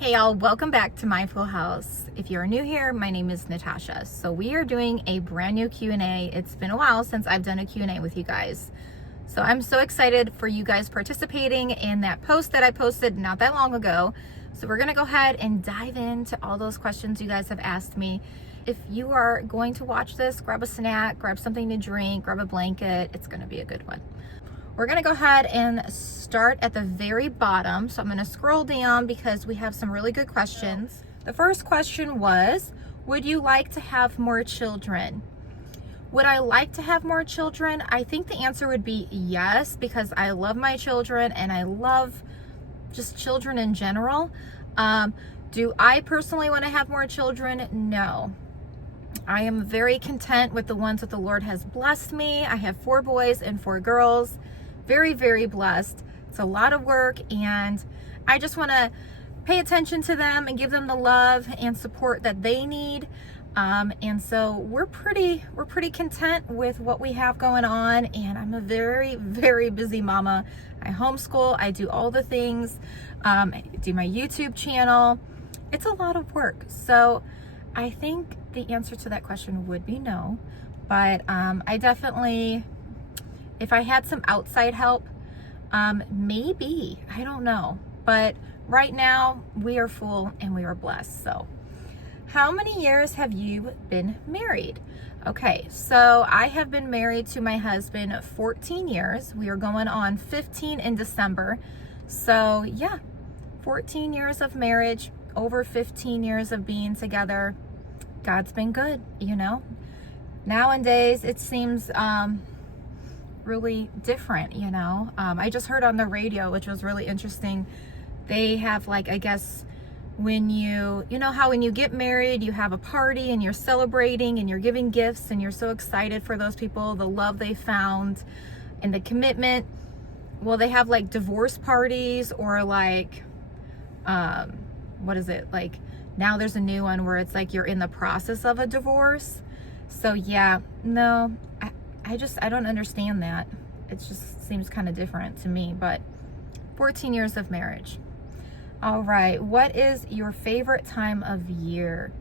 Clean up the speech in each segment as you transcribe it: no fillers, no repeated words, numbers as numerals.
Hey y'all, welcome back to my Full House. If you're new here, my name is Natasha. So we are doing a brand new Q&A. It's been a while since I've done a Q&A with you guys. So I'm so excited for you guys participating in that post that I posted not that long ago. So we're gonna go ahead and dive into all those questions you guys have asked me. If you are going to watch this, grab a snack, grab something to drink, grab a blanket. It's gonna be a good one. We're gonna go ahead and start at the very bottom. So I'm gonna scroll down because we have some really good questions. The first question was, would you like to have more children? Would I like to have more children? I think the answer would be yes, because I love my children and I love just children in general. Do I personally want to have more children? No. I am very content with the ones that the Lord has blessed me. I have 4 boys and 4 girls. Very, very blessed. It's a lot of work and I just want to pay attention to them and give them the love and support that they need. And so we're pretty content with what we have going on, and I'm a very, very busy mama. I homeschool, I do all the things, I do my YouTube channel. It's a lot of work. So I think the answer to that question would be no, but I definitely, if I had some outside help, maybe, I don't know. But right now we are full and we are blessed. So how many years have you been married? Okay, so I have been married to my husband 14 years. We are going on 15 in December. So yeah, 14 years of marriage, over 15 years of being together. God's been good, you know. Nowadays it seems really different, you know. I just heard on the radio, which was really interesting. They have, like, I guess when you know how when you get married, you have a party and you're celebrating and you're giving gifts and you're so excited for those people, the love they found and the commitment. Well, they have like divorce parties, or like, what is it? Like now there's a new one where it's like you're in the process of a divorce. So yeah, no, I don't understand that. It just seems kind of different to me, but 14 years of marriage. All right, what is your favorite time of year?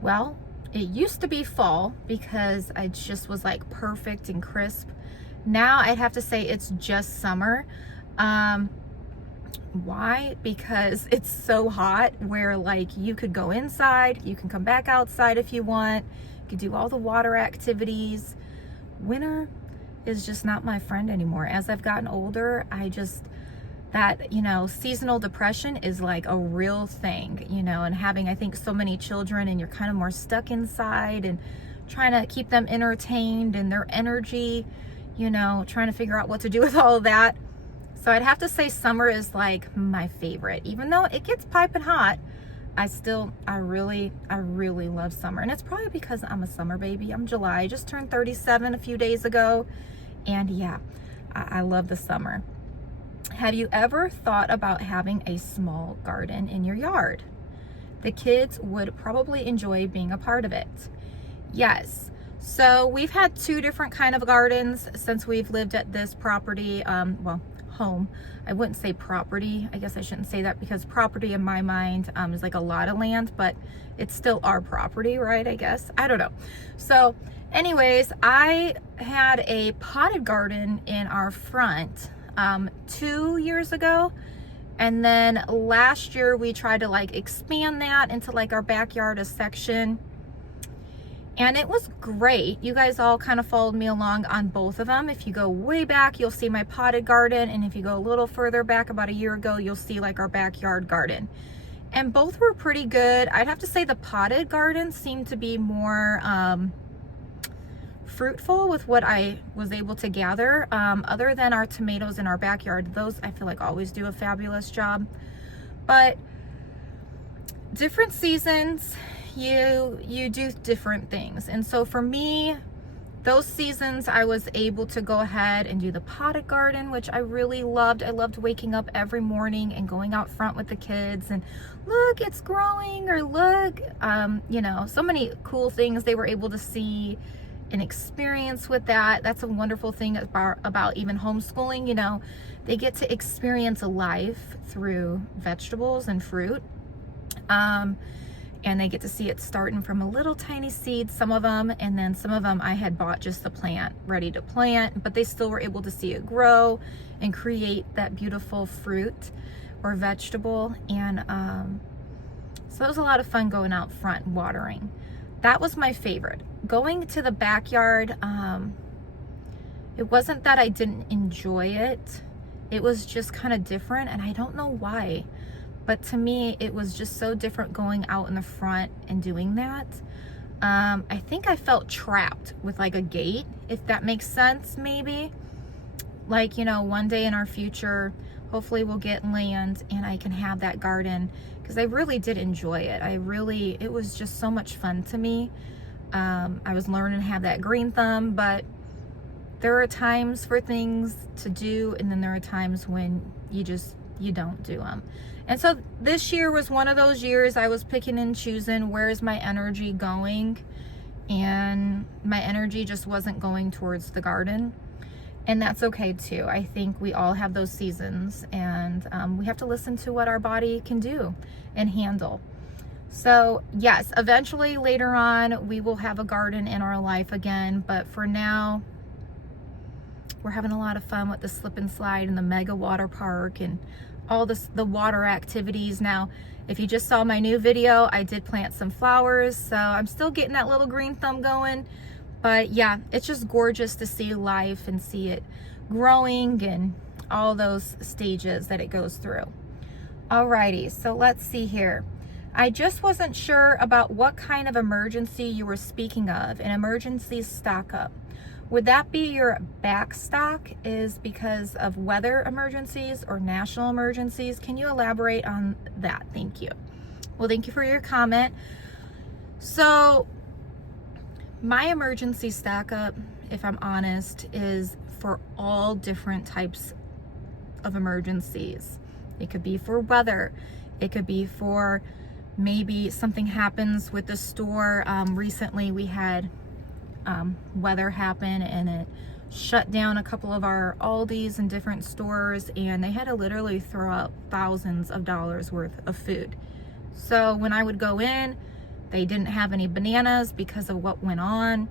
Well, it used to be fall because it just was like perfect and crisp. Now I'd have to say it's just summer. Why? Because it's so hot where like you could go inside, you can come back outside if you want, you could do all the water activities. Winter is just not my friend anymore. As I've gotten older, that, you know, seasonal depression is like a real thing, you know, and having, I think, so many children and you're kind of more stuck inside and trying to keep them entertained and their energy, you know, trying to figure out what to do with all of that. So I'd have to say summer is like my favorite. Even though it gets piping hot, I really love summer. And it's probably because I'm a summer baby. I'm July. I just turned 37 a few days ago. And yeah, I love the summer. Have you ever thought about having a small garden in your yard? The kids would probably enjoy being a part of it. Yes. So we've had 2 different kind of gardens since we've lived at this property. Well, home. I wouldn't say property. I guess I shouldn't say that, because property in my mind is like a lot of land, but it's still our property, right? I guess. I don't know. So anyways, I had a potted garden in our front 2 years ago, and then last year we tried to like expand that into like our backyard, a section, and it was great. You guys all kind of followed me along on both of them. If you go way back, you'll see my potted garden, and if you go a little further back, about a year ago, you'll see like our backyard garden, and both were pretty good. I'd have to say the potted garden seemed to be more fruitful with what I was able to gather, other than our tomatoes in our backyard. Those I feel like always do a fabulous job. But different seasons, you do different things. And so for me, those seasons I was able to go ahead and do the potted garden, which I really loved. I loved waking up every morning and going out front with the kids and look, it's growing, or look, you know, so many cool things they were able to see an experience with that. That's a wonderful thing about even homeschooling, you know, they get to experience a life through vegetables and fruit. And they get to see it starting from a little tiny seed, some of them, and then some of them I had bought just the plant, ready to plant, but they still were able to see it grow and create that beautiful fruit or vegetable. And so it was a lot of fun going out front watering. That was my favorite. Going to the backyard, it wasn't that I didn't enjoy it. It was just kind of different, and I don't know why. But to me, it was just so different going out in the front and doing that. I think I felt trapped with like a gate, if that makes sense, maybe. Like, you know, one day in our future, hopefully we'll get land and I can have that garden, because I really did enjoy it. It was just so much fun to me. I was learning to have that green thumb, but there are times for things to do, and then there are times when you don't do them. And so this year was one of those years I was picking and choosing, where's my energy going? And my energy just wasn't going towards the garden. And that's okay too. I think we all have those seasons, and we have to listen to what our body can do and handle. So yes, eventually later on, we will have a garden in our life again. But for now, we're having a lot of fun with the slip and slide and the mega water park and all the water activities. Now, if you just saw my new video, I did plant some flowers, so I'm still getting that little green thumb going. But yeah, it's just gorgeous to see life and see it growing and all those stages that it goes through. Alrighty, so let's see here. I just wasn't sure about what kind of emergency you were speaking of, an emergency stock up. Would that be your backstock is because of weather emergencies or national emergencies? Can you elaborate on that? Thank you. Well, thank you for your comment. So my emergency stock up, if I'm honest, is for all different types of emergencies. It could be for weather. It could be for maybe something happens with the store. Recently we had weather happen and it shut down a couple of our Aldis and different stores, and they had to literally throw out thousands of dollars worth of food. So when I would go in, they didn't have any bananas because of what went on.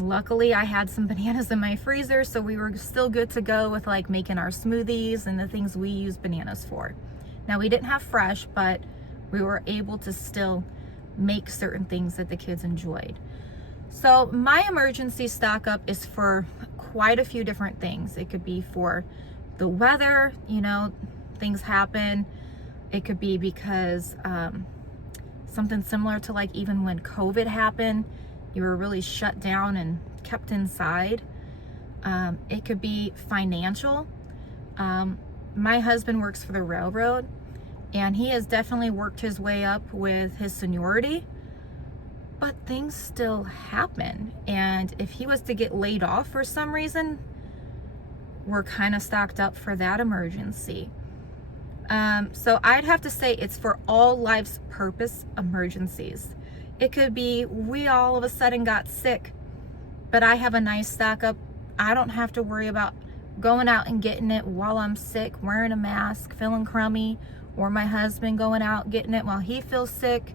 Luckily, I had some bananas in my freezer, so we were still good to go with like making our smoothies and the things we use bananas for. Now, we didn't have fresh, but we were able to still make certain things that the kids enjoyed. So my emergency stock up is for quite a few different things. It could be for the weather, you know, things happen. It could be because something similar to like even when COVID happened, you were really shut down and kept inside. It could be financial. My husband works for the railroad, and he has definitely worked his way up with his seniority. But things still happen, and if he was to get laid off for some reason, we're kind of stocked up for that emergency. So I'd have to say it's for all life's purpose emergencies. It could be we all of a sudden got sick, but I have a nice stock up. I don't have to worry about going out and getting it while I'm sick, wearing a mask, feeling crummy, or my husband going out getting it while he feels sick.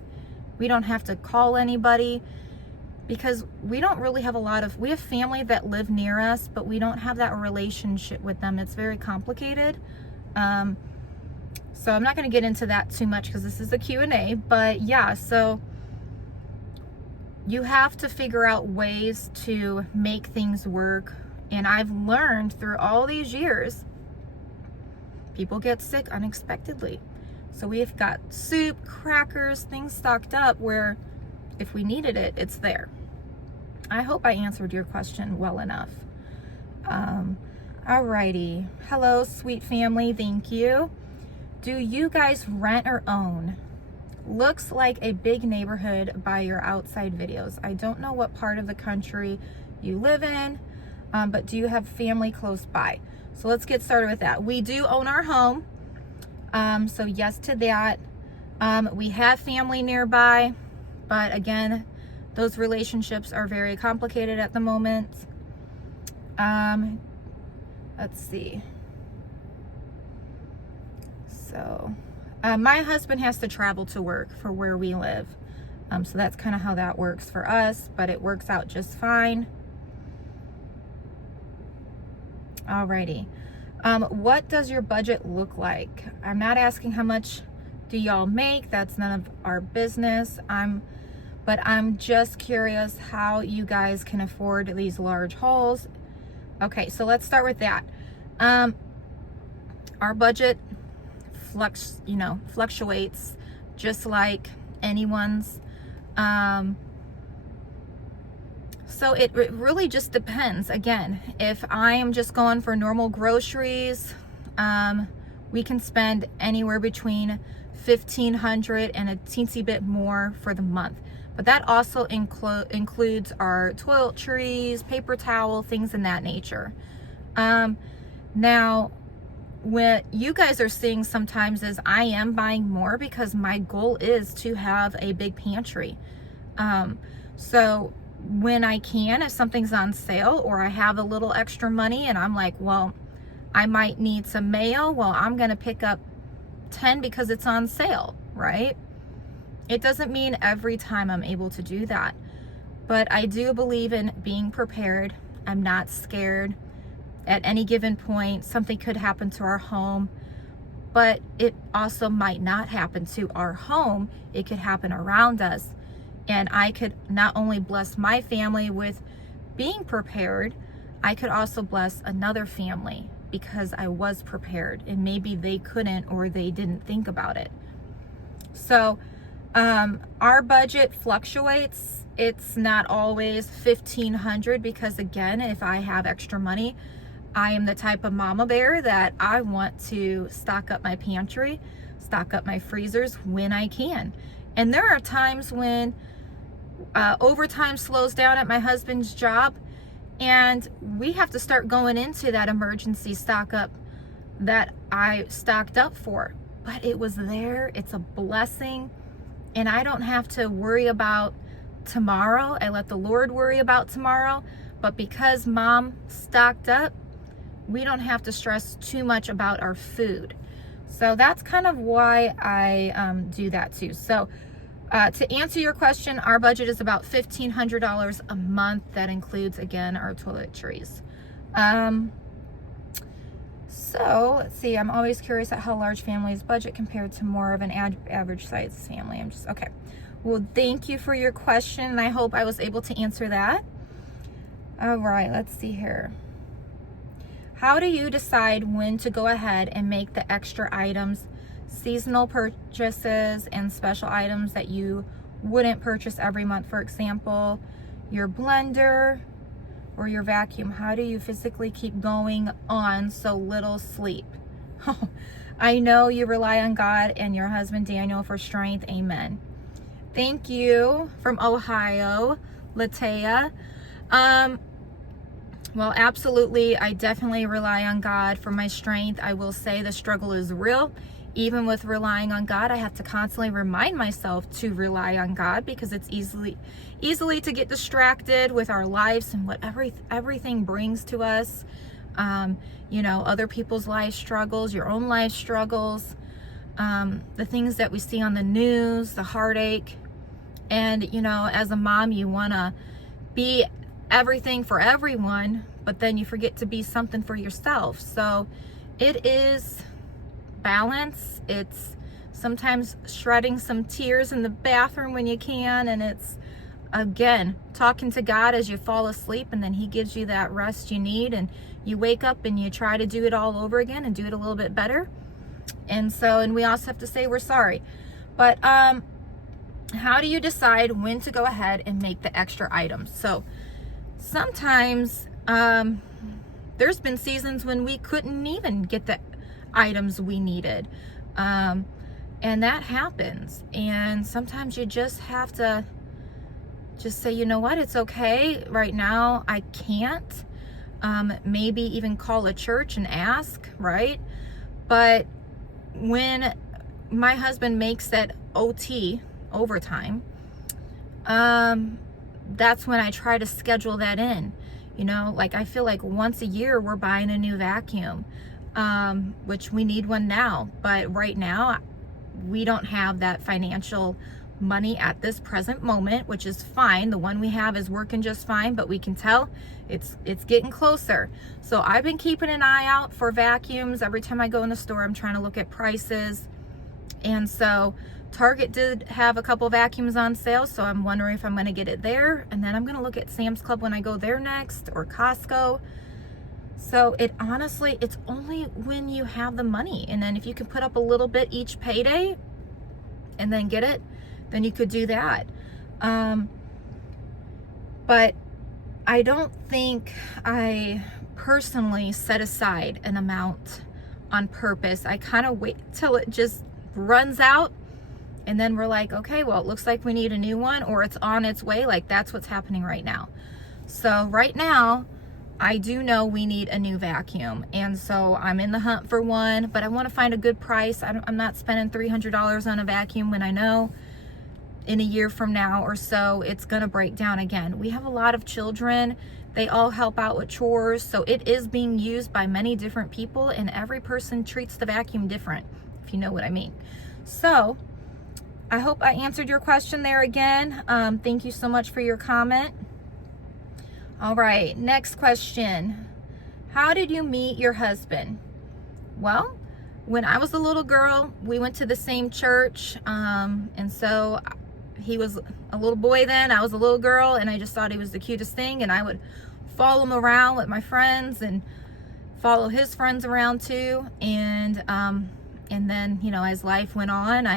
We don't have to call anybody because we don't really have we have family that live near us, but we don't have that relationship with them. It's very complicated. So I'm not going to get into that too much because this is a Q&A, but yeah, so you have to figure out ways to make things work. And I've learned through all these years, people get sick unexpectedly. So we've got soup, crackers, things stocked up where if we needed it, it's there. I hope I answered your question well enough. Alrighty. Hello, sweet family. Thank you. Do you guys rent or own? Looks like a big neighborhood by your outside videos. I don't know what part of the country you live in, but do you have family close by? So let's get started with that. We do own our home. So yes to that. We have family nearby, but again, those relationships are very complicated at the moment. Let's see. So My husband has to travel to work for where we live. So that's kind of how that works for us, but it works out just fine. Alrighty. What does your budget look like? I'm not asking how much do y'all make. That's none of our business. But I'm just curious how you guys can afford these large hauls. Okay, so let's start with that. Our budget fluctuates just like anyone's. So it really just depends. Again, if I am just going for normal groceries, we can spend anywhere between $1,500 and a teensy bit more for the month. But that also includes our toiletries, paper towel, things in that nature. Now, what you guys are seeing sometimes is I am buying more because my goal is to have a big pantry. So when I can, if something's on sale or I have a little extra money and I'm like, well, I might need some mayo, well, I'm going to pick up 10 because it's on sale, right? It doesn't mean every time I'm able to do that, but I do believe in being prepared. I'm not scared. At any given point, something could happen to our home, but it also might not happen to our home. It could happen around us. And I could not only bless my family with being prepared, I could also bless another family because I was prepared and maybe they couldn't or they didn't think about it. So our budget fluctuates. It's not always $1,500 because again, if I have extra money, I am the type of mama bear that I want to stock up my pantry, stock up my freezers when I can. And there are times when overtime slows down at my husband's job and we have to start going into that emergency stock up that I stocked up for. But it was there. It's a blessing. And I don't have to worry about tomorrow. I let the Lord worry about tomorrow. But because mom stocked up, we don't have to stress too much about our food. So that's kind of why I do that too. So to answer your question, our budget is about $1,500 a month. That includes, again, our toiletries. So let's see. I'm always curious at how large families budget compared to more of an average size family. Okay. Well, thank you for your question, and I hope I was able to answer that. All right, let's see here. How do you decide when to go ahead and make the extra items, seasonal purchases, and special items that you wouldn't purchase every month? For example, your blender or your vacuum. How do you physically keep going on so little sleep? I know you rely on God and your husband Daniel for strength. Amen. Thank you. From Ohio, Latea. Well, absolutely. I definitely rely on God for my strength. I will say the struggle is real. Even with relying on God, I have to constantly remind myself to rely on God because it's easily to get distracted with our lives and what everything brings to us. Other people's life struggles, your own life struggles, the things that we see on the news, the heartache. And, as a mom, you want to be everything for everyone, but then you forget to be something for yourself. So it is balance. It's sometimes shredding some tears in the bathroom when you can, and it's again talking to God as you fall asleep, and then he gives you that rest you need, and you wake up and you try to do it all over again and do it a little bit better. And we also have to say we're sorry. But how do you decide when to go ahead and make the extra items? So sometimes there's been seasons when we couldn't even get the items we needed, and that happens. And sometimes you just have to just say, you know what, it's okay right now, I can't. Maybe even call a church and ask, right? But when my husband makes that overtime, that's when I try to schedule that in. I feel like once a year we're buying a new vacuum, which we need one now. But right now we don't have that financial money at this present moment, which is fine. The one we have is working just fine, but we can tell it's getting closer. So I've been keeping an eye out for vacuums. Every time I go in the store, I'm trying to look at prices. And so Target did have a couple vacuums on sale, so I'm wondering if I'm going to get it there. And then I'm going to look at Sam's Club when I go there next, or Costco. So it honestly, it's only when you have the money. And then if you can put up a little bit each payday and then get it, then you could do that. But I don't think I personally set aside an amount on purpose. I kind of wait till it just runs out, and then we're like, okay, well, it looks like we need a new one, or it's on its way. Like, that's what's happening right now. So right now, I do know we need a new vacuum, and so I'm in the hunt for one, but I want to find a good price. I'm not spending $300 on a vacuum when I know in a year from now or so it's gonna break down again. We have a lot of children. They all help out with chores, so it is being used by many different people, and every person treats the vacuum different, if you know what I mean. So I hope I answered your question there again. Thank you so much for your comment. All right, next question. How did you meet your husband? Well, when I was a little girl, we went to the same church, and so he was a little boy then, I was a little girl, and I just thought he was the cutest thing, and I would follow him around with my friends and follow his friends around too. And then, you know, as life went on,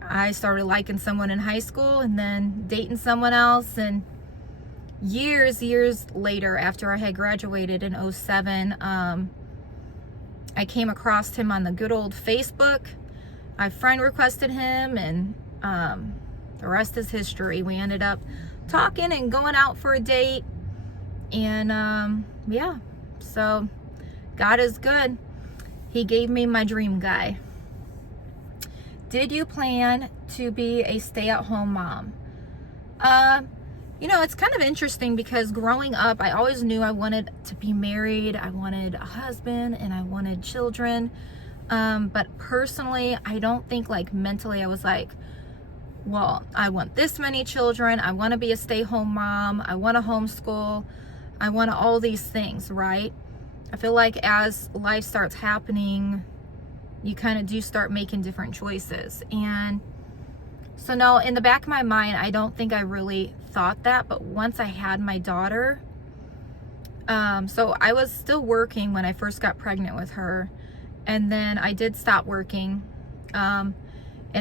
I started liking someone in high school, and then dating someone else, and years later, after I had graduated in 2007, I came across him on the good old Facebook. I friend requested him, and the rest is history. We ended up talking and going out for a date, and yeah, so God is good. He gave me my dream guy. Did you plan to be a stay-at-home mom? You know, it's kind of interesting because growing up, I always knew I wanted to be married. I wanted a husband and I wanted children. But personally, I don't think, like, mentally I was like, well, I want this many children. I want to be a stay-home mom. I want to homeschool. I want all these things, right? I feel like as life starts happening, you kind of do start making different choices. And so no, in the back of my mind, I don't think I really thought that. But once I had my daughter, so I was still working when I first got pregnant with her, and then I did stop working. And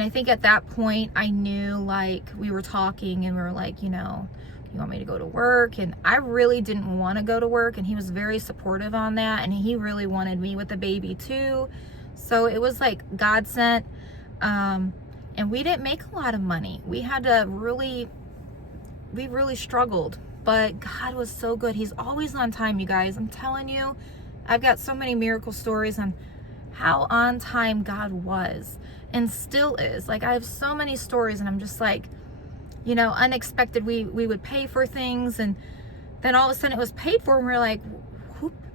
I think at that point I knew, like, we were talking and we were like, you know, you want me to go to work? And I really didn't want to go to work, and he was very supportive on that, and he really wanted me with the baby too. So it was like God sent. And we didn't make a lot of money. We really struggled, but God was so good. He's always on time, you guys. I'm telling you, I've got so many miracle stories on how on time God was and still is. Like, I have so many stories, and I'm just like, you know, unexpected. We would pay for things, and then all of a sudden it was paid for, and we're like,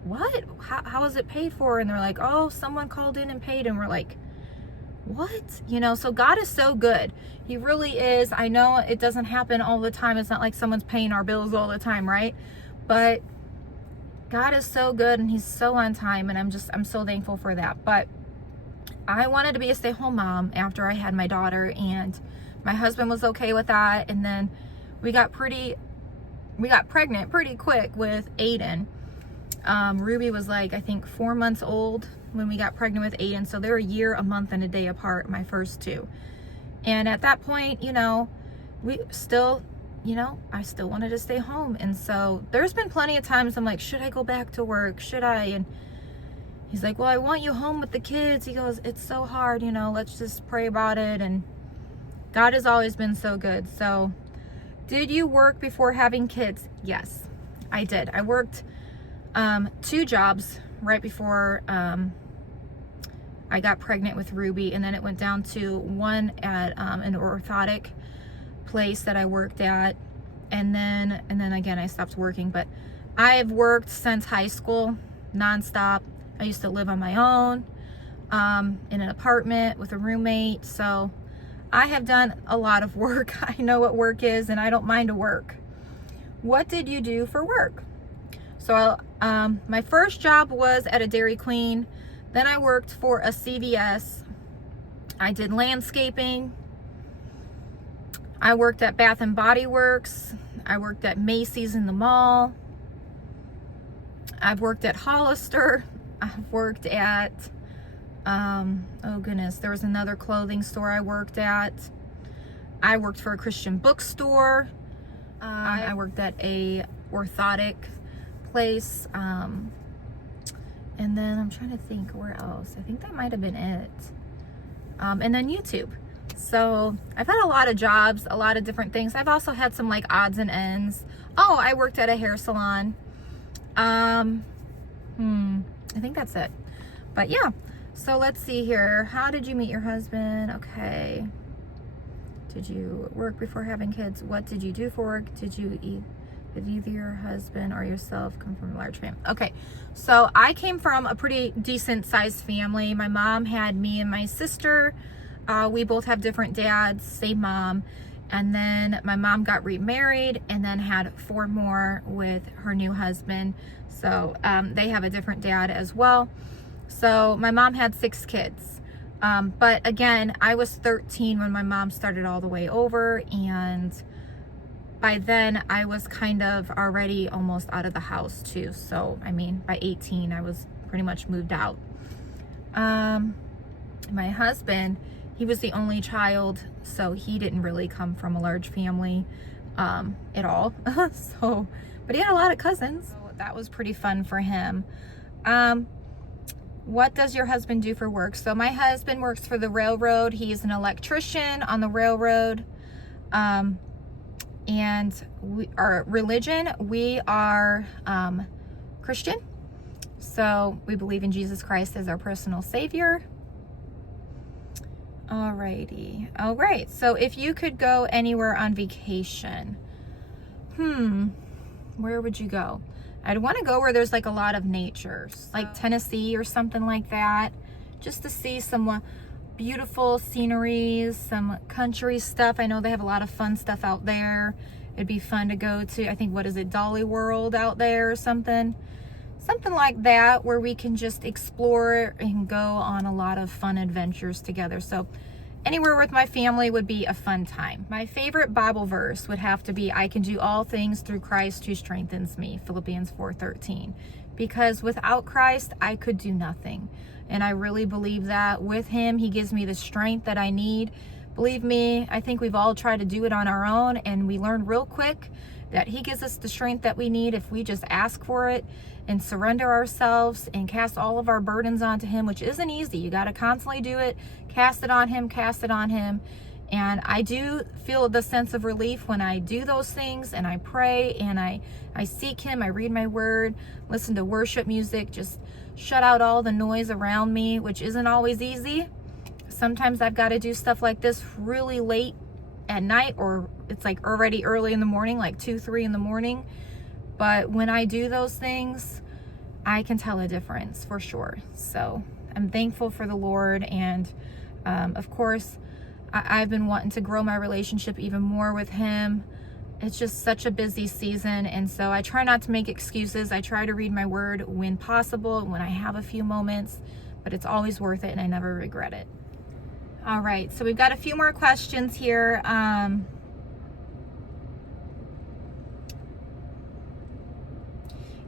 what? How is it paid for? And they're like, oh, someone called in and paid, and we're like, what? You know, so God is so good. He really is. I know it doesn't happen all the time. It's not like someone's paying our bills all the time, right? But God is so good, and he's so on time, and I'm so thankful for that. But I wanted to be a stay-at-home mom after I had my daughter, and my husband was okay with that. And then we got pregnant pretty quick with Aiden. Ruby was like, I think 4 months old when we got pregnant with Aiden. So they're a year, a month, and a day apart, my first two. And at that point, you know, I still wanted to stay home. And so there's been plenty of times I'm like, should I go back to work? Should I? And he's like, well, I want you home with the kids. He goes, it's so hard, you know, let's just pray about it. And God has always been so good. So did you work before having kids? Yes, I did. I worked 2 jobs right before I got pregnant with Ruby, and then it went down to one at an orthotic place that I worked at, and then again I stopped working. But I've worked since high school nonstop. I used to live on my own. in an apartment with a roommate. So I have done a lot of work. I know what work is, and I don't mind to work. What did you do for work? So my first job was at a Dairy Queen. Then I worked for a CVS. I did landscaping. I worked at Bath and Body Works. I worked at Macy's in the mall. I've worked at Hollister. I've worked at, oh goodness, there was another clothing store I worked at. I worked for a Christian bookstore. I worked at a orthotic place. And then I'm trying to think where else. I think that might have been it. And then YouTube. So I've had a lot of jobs, a lot of different things. I've also had some like odds and ends. Oh, I worked at a hair salon. I think that's it. But yeah, so let's see here. How did you meet your husband? Okay. Did you work before having kids? What did you do for work? Did either your husband or yourself come from a large family? Okay, so I came from a pretty decent sized family. My mom had me and my sister. We both have different dads, same mom. And then my mom got remarried and then had 4 more with her new husband. So they have a different dad as well. So my mom had 6 kids. But again, I was 13 when my mom started all the way over. And by then I was kind of already almost out of the house too. So, I mean, by 18, I was pretty much moved out. My husband, he was the only child, so he didn't really come from a large family at all. But he had a lot of cousins. So that was pretty fun for him. What does your husband do for work? So my husband works for the railroad. He's an electrician on the railroad. And our religion, we are Christian. So we believe in Jesus Christ as our personal Savior. Alrighty. All right. So if you could go anywhere on vacation, where would you go? I'd want to go where there's like a lot of nature, like Tennessee or something like that, just to see some beautiful sceneries, some country stuff. I know they have a lot of fun stuff out there. It'd be fun to go to, I think, what is it, Dolly World out there or something like that, where we can just explore and go on a lot of fun adventures together. So anywhere with my family would be a fun time. My favorite Bible verse would have to be, I can do all things through Christ who strengthens me, Philippians 4:13. Because without Christ, I could do nothing. And I really believe that with him, he gives me the strength that I need. Believe me, I think we've all tried to do it on our own, and we learn real quick that he gives us the strength that we need if we just ask for it and surrender ourselves and cast all of our burdens onto him, which isn't easy. You got to constantly do it. Cast it on him, cast it on him. And I do feel the sense of relief when I do those things, and I pray and I seek him. I read my word, listen to worship music, just shut out all the noise around me, which isn't always easy. Sometimes I've got to do stuff like this really late at night, or it's like already early in the morning, like 2, 3 in the morning. But when I do those things, I can tell a difference for sure. So I'm thankful for the Lord. And of course, I've been wanting to grow my relationship even more with him. It's just such a busy season. And so I try not to make excuses. I try to read my word when possible, when I have a few moments, but it's always worth it and I never regret it. All right, so we've got a few more questions here.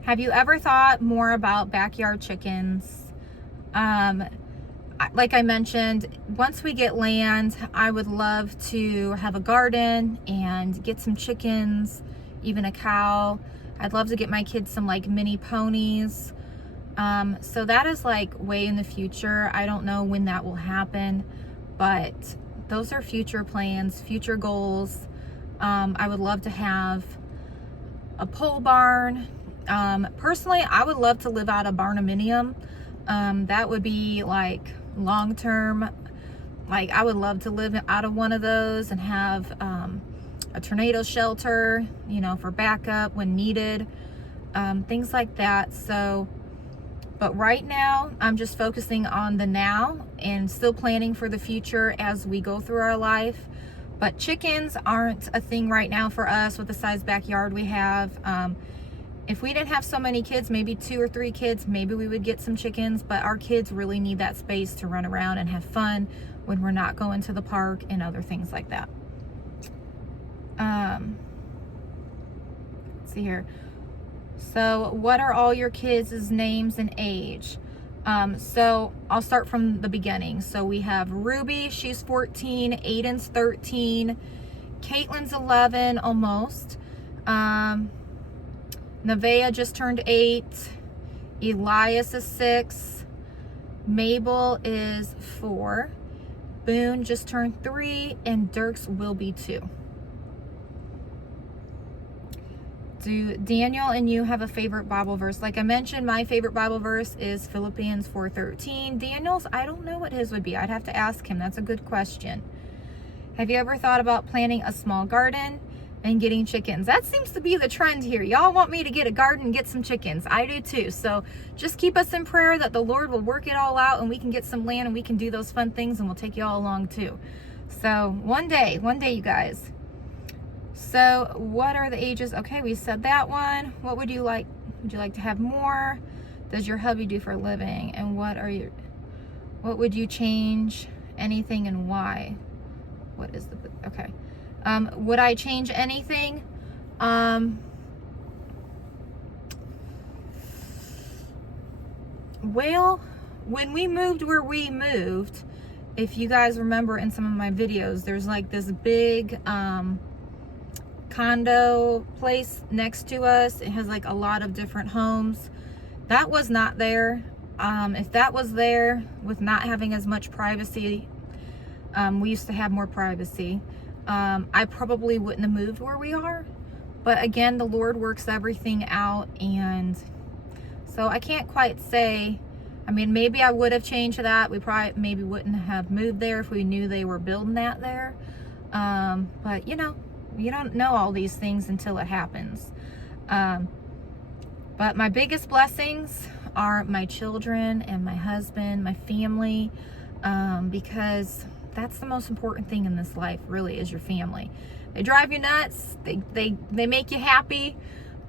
Have you ever thought more about backyard chickens? Like I mentioned, once we get land, I would love to have a garden and get some chickens, even a cow. I'd love to get my kids some like mini ponies. So that is like way in the future. I don't know when that will happen, but those are future plans, future goals. I would love to have a pole barn. Personally, I would love to live out a barnuminium. That would be like long-term. Like I would love to live out of one of those and have a tornado shelter, you know, for backup when needed, things like that. So But right now, I'm just focusing on the now and still planning for the future as we go through our life. But chickens aren't a thing right now for us with the size backyard we have. If we didn't have so many kids, maybe 2 or 3 kids, maybe we would get some chickens, but our kids really need that space to run around and have fun when we're not going to the park and other things like that. Let's see here. So what are all your kids' names and age? So I'll start from the beginning. So we have Ruby, she's 14, Aiden's 13, Caitlin's 11 almost. Nevaeh just turned 8, Elias is 6, Mabel is 4, Boone just turned 3, and Dirks will be 2. Do Daniel and you have a favorite Bible verse? Like I mentioned, my favorite Bible verse is Philippians 4:13. Daniel's, I don't know what his would be. I'd have to ask him. That's a good question. Have you ever thought about planting a small garden and getting chickens? That seems to be the trend here. Y'all want me to get a garden and get some chickens. I do too. So just keep us in prayer that the Lord will work it all out and we can get some land and we can do those fun things, and we'll take you all along too. So one day, you guys. So what are the ages? Okay, we said that one. What would you like? Would you like to have more? Does your hubby do for a living? And what would you change? Anything and why? What is the, okay. Would I change anything? Well, when we moved where we moved, if you guys remember in some of my videos, there's like this big, condo place next to us. It has like a lot of different homes. That was not there. If that was there, with not having as much privacy, we used to have more privacy, I probably wouldn't have moved where we are. But again, the Lord works everything out, and so I can't quite say. I mean, maybe I would have changed that. We probably maybe wouldn't have moved there if we knew they were building that there. But you know, you don't know all these things until it happens. But my biggest blessings are my children and my husband, my family, because that's the most important thing in this life, really, is your family. They drive you nuts, they make you happy,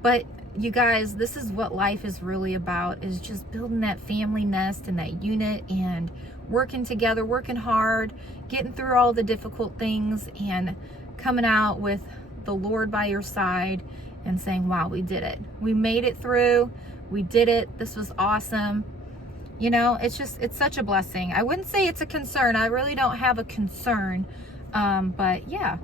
but you guys, this is what life is really about, is just building that family nest and that unit and working together, working hard, getting through all the difficult things, and coming out with the Lord by your side and saying, wow, we did it. We made it through. We did it. This was awesome. You know, it's such a blessing. I wouldn't say it's a concern. I really don't have a concern. But yeah,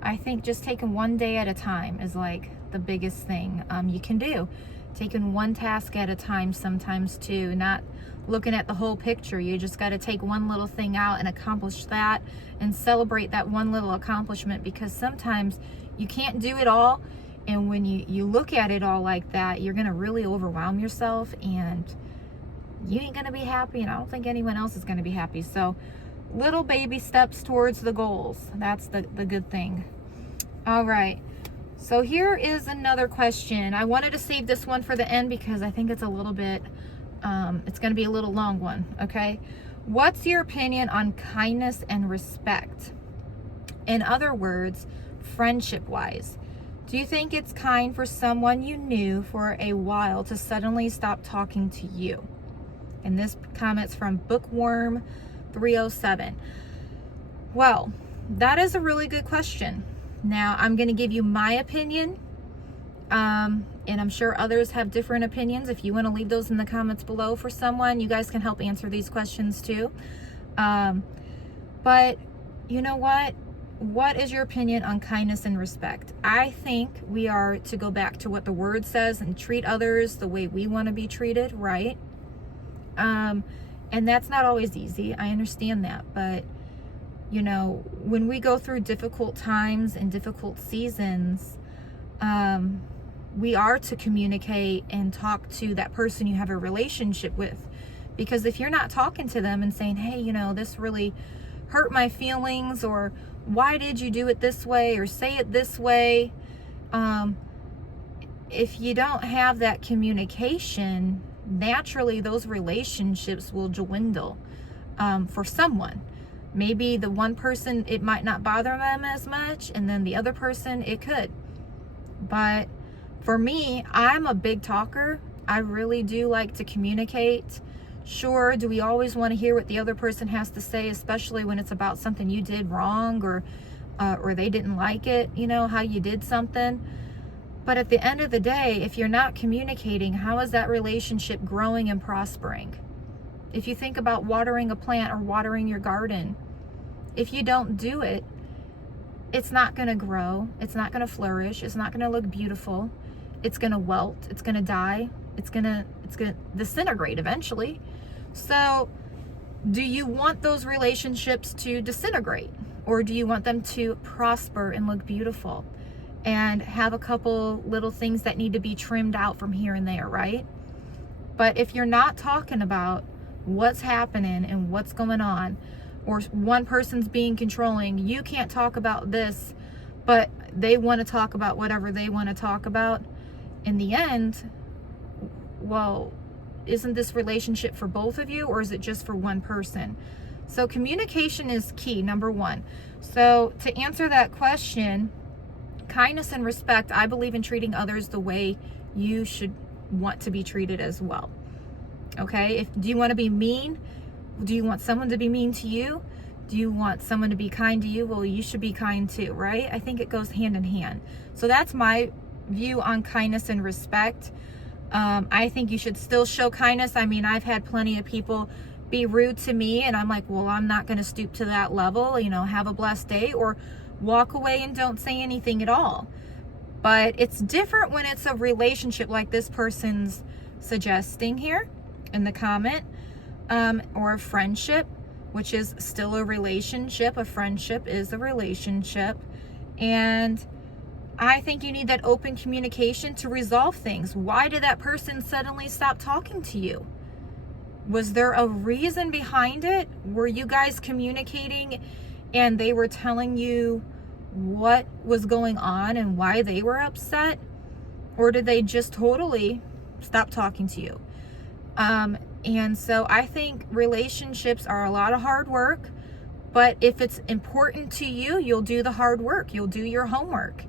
I think just taking one day at a time is like the biggest thing you can do. Taking one task at a time sometimes too, not looking at the whole picture. You just got to take one little thing out and accomplish that and celebrate that one little accomplishment, because sometimes you can't do it all, and when you look at it all like that, you're going to really overwhelm yourself, and you ain't going to be happy, and I don't think anyone else is going to be happy. So little baby steps towards the goals. That's the good thing. All right. So here is another question. I wanted to save this one for the end because I think it's a little bit, it's going to be a little long one. Okay. What's your opinion on kindness and respect? In other words, friendship wise, do you think it's kind for someone you knew for a while to suddenly stop talking to you? And this comment's from Bookworm 307. Well, that is a really good question. Now, I'm going to give you my opinion, and I'm sure others have different opinions. If you want to leave those in the comments below for someone, you guys can help answer these questions too. But you know what? What is your opinion on kindness and respect? I think we are to go back to what the word says and treat others the way we want to be treated, right? And that's not always easy. I understand that, but you know, when we go through difficult times and difficult seasons, we are to communicate and talk to that person you have a relationship with. Because if you're not talking to them and saying, hey, you know, this really hurt my feelings, or why did you do it this way, or say it this way, if you don't have that communication, naturally those relationships will dwindle for someone. Maybe the one person, it might not bother them as much, and then the other person, it could. But for me, I'm a big talker. I really do like to communicate. Sure, do we always want to hear what the other person has to say, especially when it's about something you did wrong, or they didn't like it, you know, how you did something. But at the end of the day, if you're not communicating, how is that relationship growing and prospering? If you think about watering a plant or watering your garden, if you don't do it, it's not going to grow. It's not going to flourish. It's not going to look beautiful. It's going to wilt. It's going to die. It's going to disintegrate eventually. So do you want those relationships to disintegrate, or do you want them to prosper and look beautiful and have a couple little things that need to be trimmed out from here and there, right? But if you're not talking about what's happening and what's going on, or one person's being controlling, you can't talk about this, but they want to talk about whatever they want to talk about, in the end, well, isn't this relationship for both of you, or is it just for one person? So communication is key, number one. So to answer that question, kindness and respect, I believe in treating others the way you should want to be treated as well. Okay, do you want to be mean? Do you want someone to be mean to you? Do you want someone to be kind to you? Well, you should be kind too, right? I think it goes hand in hand. So that's my view on kindness and respect. I think you should still show kindness. I mean, I've had plenty of people be rude to me, and I'm like, well, I'm not going to stoop to that level. You know, have a blessed day, or walk away and don't say anything at all. But it's different when it's a relationship like this person's suggesting here in the comment, or a friendship, which is still a relationship. A friendship is a relationship. And I think you need that open communication to resolve things. Why did that person suddenly stop talking to you? Was there a reason behind it? Were you guys communicating and they were telling you what was going on and why they were upset? Or did they just totally stop talking to you? And so I think relationships are a lot of hard work, but if it's important to you, you'll do the hard work. You'll do your homework,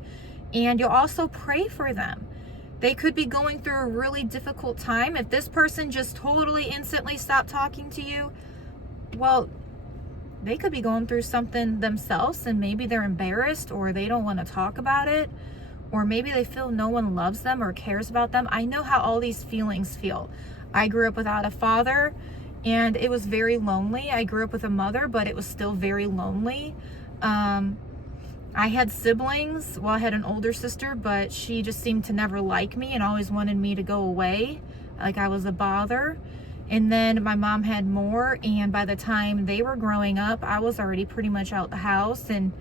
and you'll also pray for them. They could be going through a really difficult time. If this person just totally instantly stopped talking to you, well, they could be going through something themselves, and maybe they're embarrassed, or they don't want to talk about it, or maybe they feel no one loves them or cares about them. I know how all these feelings feel. I grew up without a father, and it was very lonely. I grew up with a mother, but it was still very lonely. I had siblings. Well, I had an older sister, but she just seemed to never like me and always wanted me to go away, like I was a bother. And then my mom had more, and by the time they were growing up, I was already pretty much out the house, and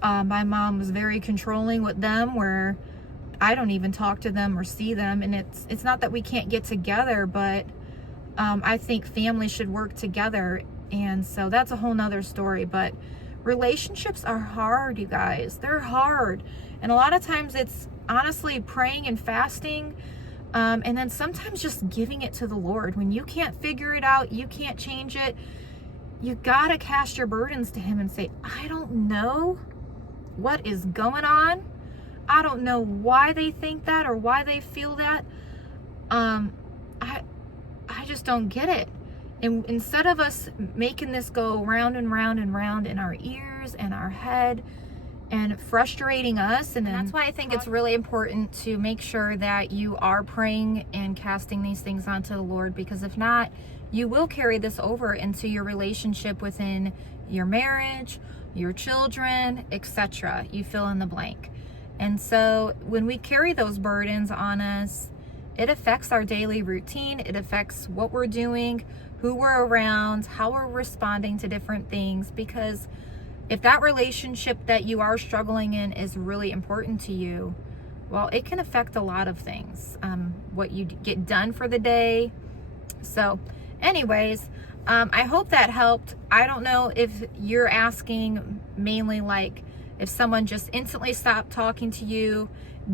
my mom was very controlling with them, where I don't even talk to them or see them. And it's not that we can't get together, but I think families should work together. And so that's a whole nother story. But relationships are hard, you guys. They're hard. And a lot of times it's honestly praying and fasting, and then sometimes just giving it to the Lord. When you can't figure it out, you can't change it, you gotta cast your burdens to Him and say, I don't know what is going on. I don't know why they think that or why they feel that. I just don't get it. And instead of us making this go round and round and round in our ears and our head and frustrating us, and that's why I think it's really important to make sure that you are praying and casting these things onto the Lord, because if not, you will carry this over into your relationship within your marriage, your children, etc. You fill in the blank. And so when we carry those burdens on us, it affects our daily routine. It affects what we're doing, who we're around, how we're responding to different things. Because if that relationship that you are struggling in is really important to you, well, it can affect a lot of things. What you get done for the day. So anyways, I hope that helped. I don't know if you're asking mainly like if someone just instantly stopped talking to you,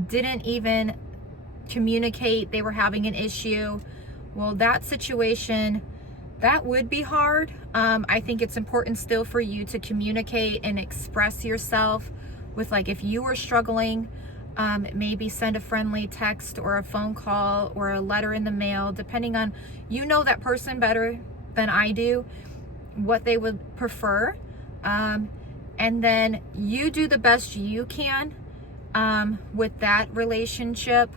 didn't even communicate they were having an issue, Well, that situation, that would be hard. I think it's important still for you to communicate and express yourself with, like, if you were struggling, maybe send a friendly text or a phone call or a letter in the mail, depending on, you know that person better than I do, what they would prefer. And then you do the best you can with that relationship.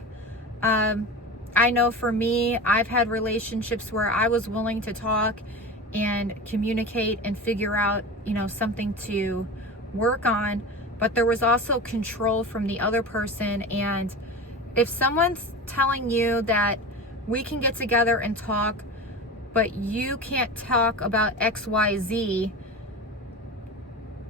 I know for me, I've had relationships where I was willing to talk and communicate and figure out, you know, something to work on, but there was also control from the other person. And if someone's telling you that we can get together and talk, but you can't talk about XYZ,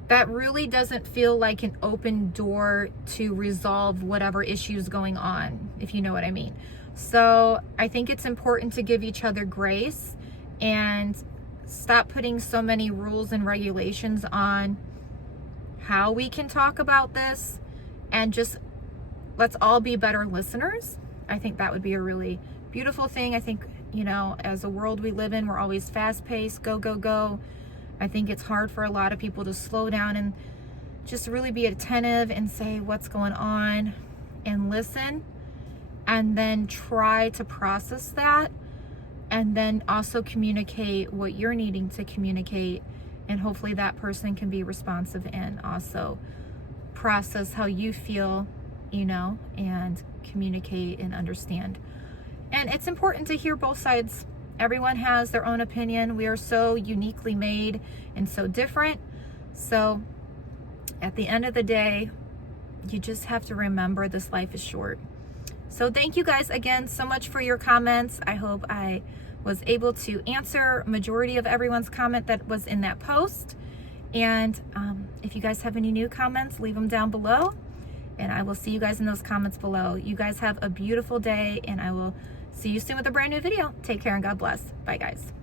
that really doesn't feel like an open door to resolve whatever issues going on, if you know what I mean. So I think it's important to give each other grace and stop putting so many rules and regulations on how we can talk about this, and just let's all be better listeners. I think that would be a really beautiful thing. I think, you know, as a world we live in, we're always fast-paced, go, go, go. I think it's hard for a lot of people to slow down and just really be attentive and say what's going on and listen, and then try to process that, and then also communicate what you're needing to communicate, and hopefully that person can be responsive and also process how you feel, you know, and communicate and understand. And it's important to hear both sides. Everyone has their own opinion. We are so uniquely made and so different. So at the end of the day, you just have to remember this life is short. So thank you guys again so much for your comments. I hope I was able to answer majority of everyone's comment that was in that post. And if you guys have any new comments, leave them down below, and I will see you guys in those comments below. You guys have a beautiful day, and I will see you soon with a brand new video. Take care and God bless. Bye guys.